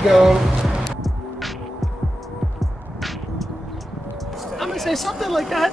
you go. I'm gonna say something like that.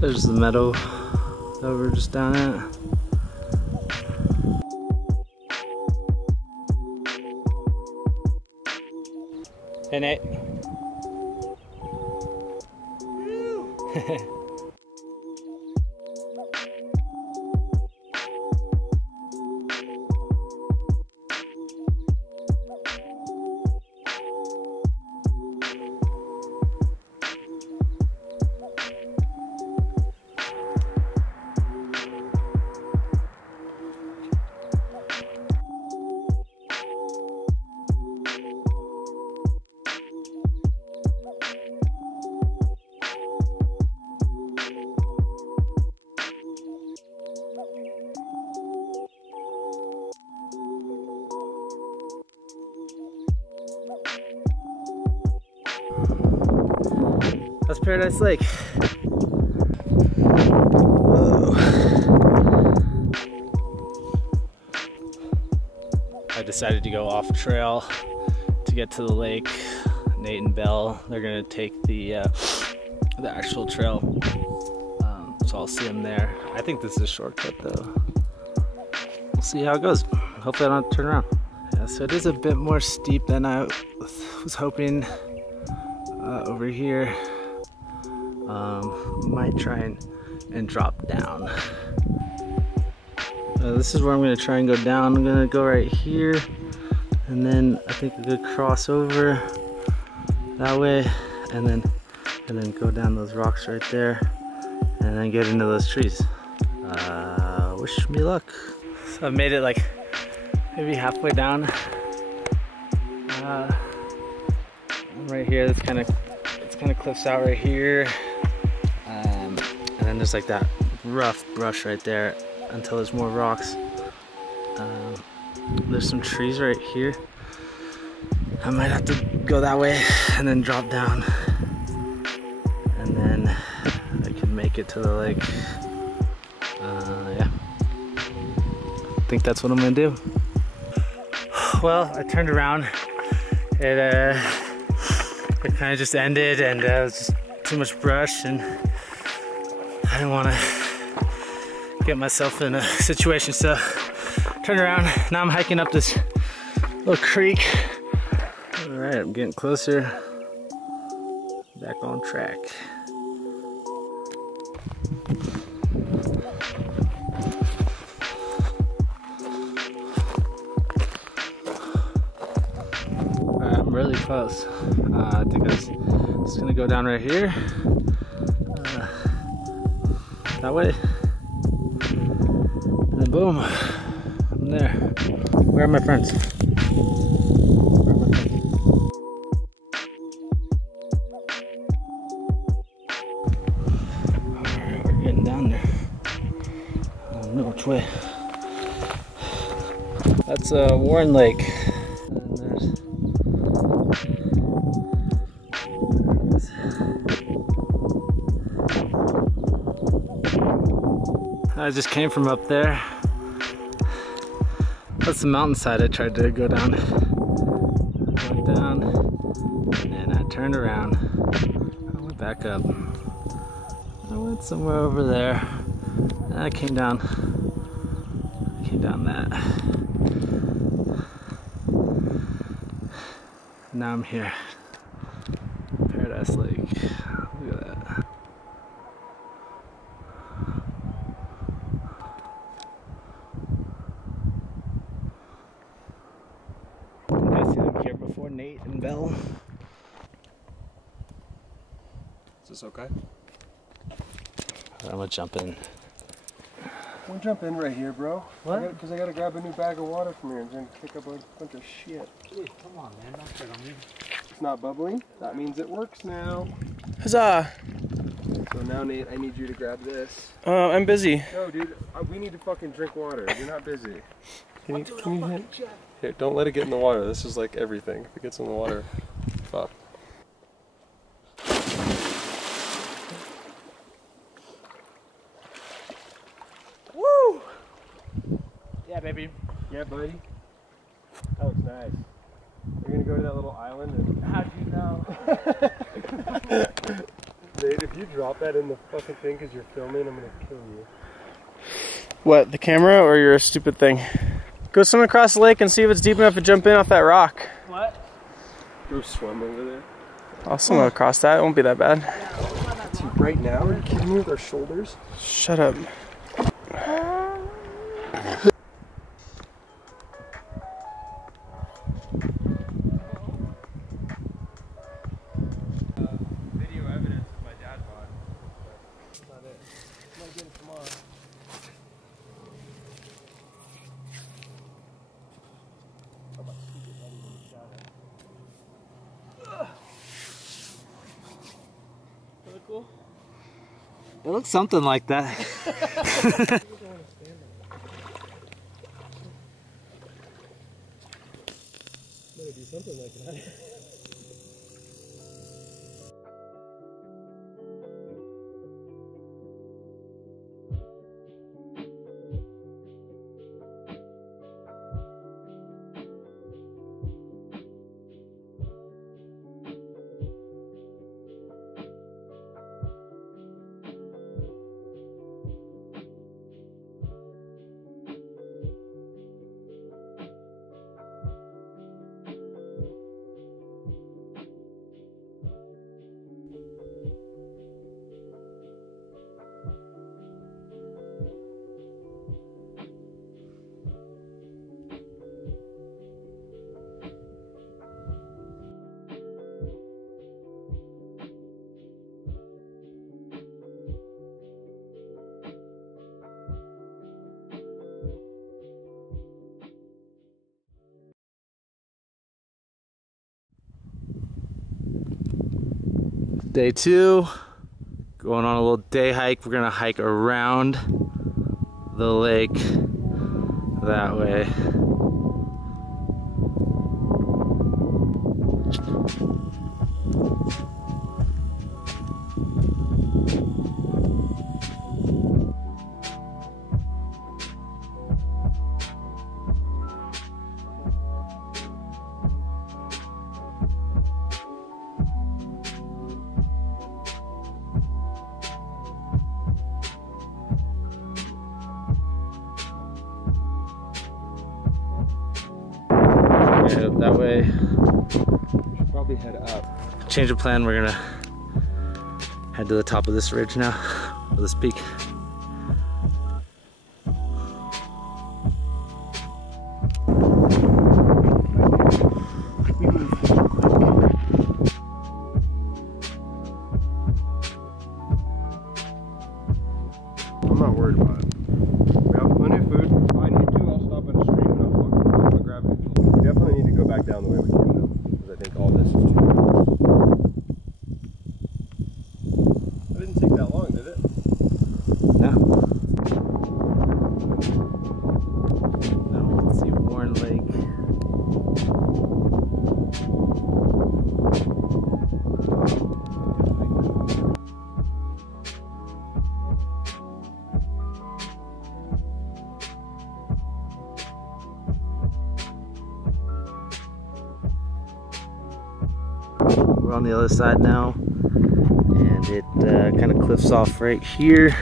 There's the meadow that we're just down at. Hey Nate. That's Paradise Lake. Whoa. I decided to go off trail to get to the lake. Nate and Belle, they're gonna take the actual trail, so I'll see them there. I think this is a shortcut though. We'll see how it goes. Hopefully I don't have to turn around. Yeah, so it is a bit more steep than I was hoping over here. Might try and drop down. This is where I'm going to try and go down. I'm going to go right here, and then I think I could cross over that way, and then go down those rocks right there, and then get into those trees. Wish me luck. So I've made it like maybe halfway down. Right here, it's kind of cliffs out right here. And then there's like that rough brush right there until there's more rocks. There's some trees right here. I might have to go that way and then drop down, and then I can make it to the lake. Yeah, I think that's what I'm gonna do. Well, I turned around. It kind of just ended, and it was just too much brush, and I didn't want to get myself in a situation, so turned around. Now I'm hiking up this little creek. All right, I'm getting closer. Back on track. All right, I'm really close. I think I'm just gonna go down right here. That way, and then boom, I'm there. Where are my friends? Where are my friends? Alright, we're getting down there. I don't know which way. That's Warren Lake. And I just came from up there. That's the mountainside I tried to go down. I went down, and I turned around. I went back up. I went somewhere over there, and I came down. I came down that. Now I'm here. Paradise Lake. Look at that. Before Nate and Belle. Is this okay? I'm gonna jump in. We'll jump in right here, bro. What? Because I gotta grab a new bag of water from here and then pick up a bunch of shit. Dude, come on, man. Don't shit on me. not bubbling. That means it works now. Huzzah! So now, Nate, I need you to grab this. I'm busy. No, dude, we need to fucking drink water. You're not busy. Can you hit? Here, don't let it get in the water. This is like everything. If it gets in the water, fuck. Woo! Yeah, baby. Yeah, buddy. That looks nice. We're gonna go to that little island and... How'd you know? Nate, if you drop that in the fucking thing because you're filming, I'm gonna kill you. What, the camera or your stupid thing? Go swim across the lake and see if it's deep enough to jump in off that rock. What? Go swim over there. I'll swim across that, it won't be that bad. Dude, right now? Are you kidding me with our shoulders? Shut up. Video evidence my dad bought. That's not it. Might get it tomorrow. Cool. It looks something like that. Better do something like that. Day 2, going on a little day hike. We're gonna hike around the lake that way. Head up that way. We should probably head up. Change of plan, we're gonna head to the top of this ridge now, or this peak. I'm not worried about it. We have plenty of food. If I need to, I'll stop at a stream and I'll fucking fill my gravity field. We definitely need to go back down the way we came though, because I think all this is too much. That didn't take that long, did it? No. Now we can see Warren Lake. We're on the other side now, and it kind of cliffs off right here.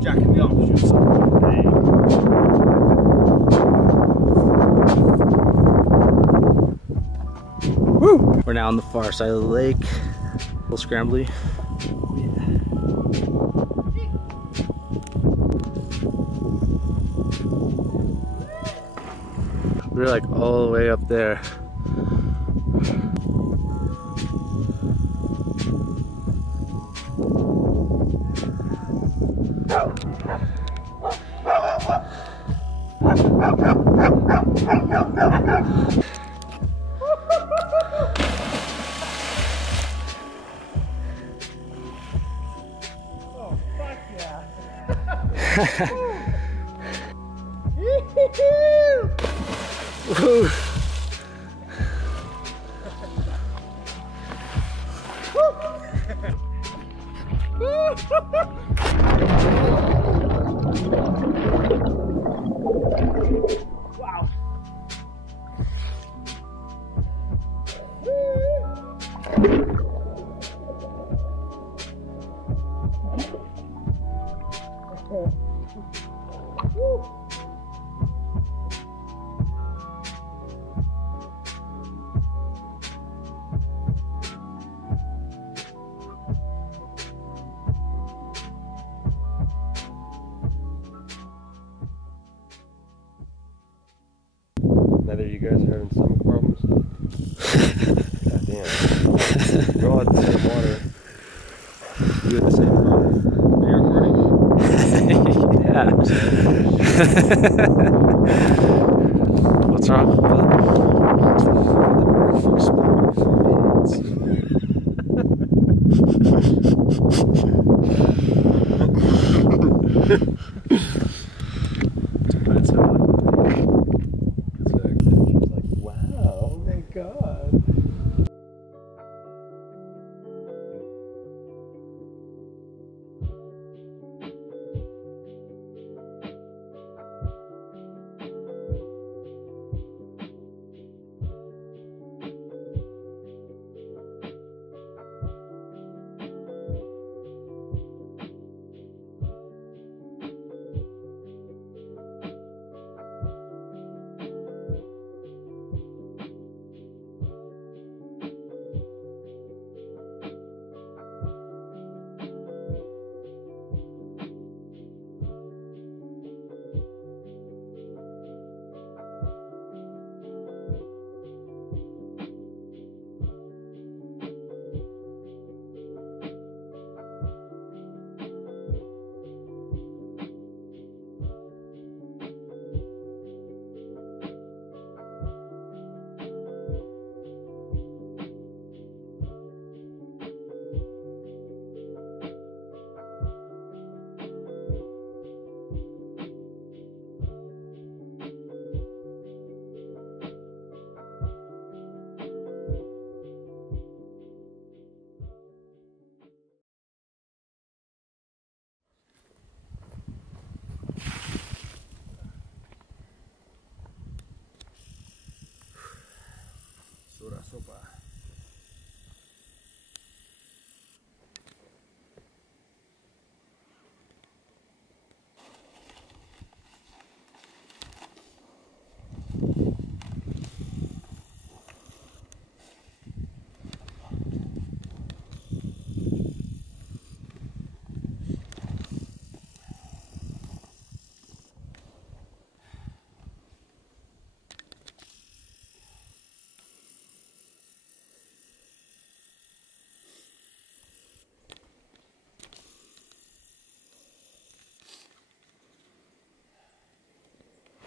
Jacking the opposite side. Woo! We're now on the far side of the lake. A little scrambly. We're like all the way up there. Oh, fuck yeah. Woo. Wow. Neither of you guys are having stomach problems? God damn. We're all at the same water. You at the same water. Are you recording? Yeah. What's wrong?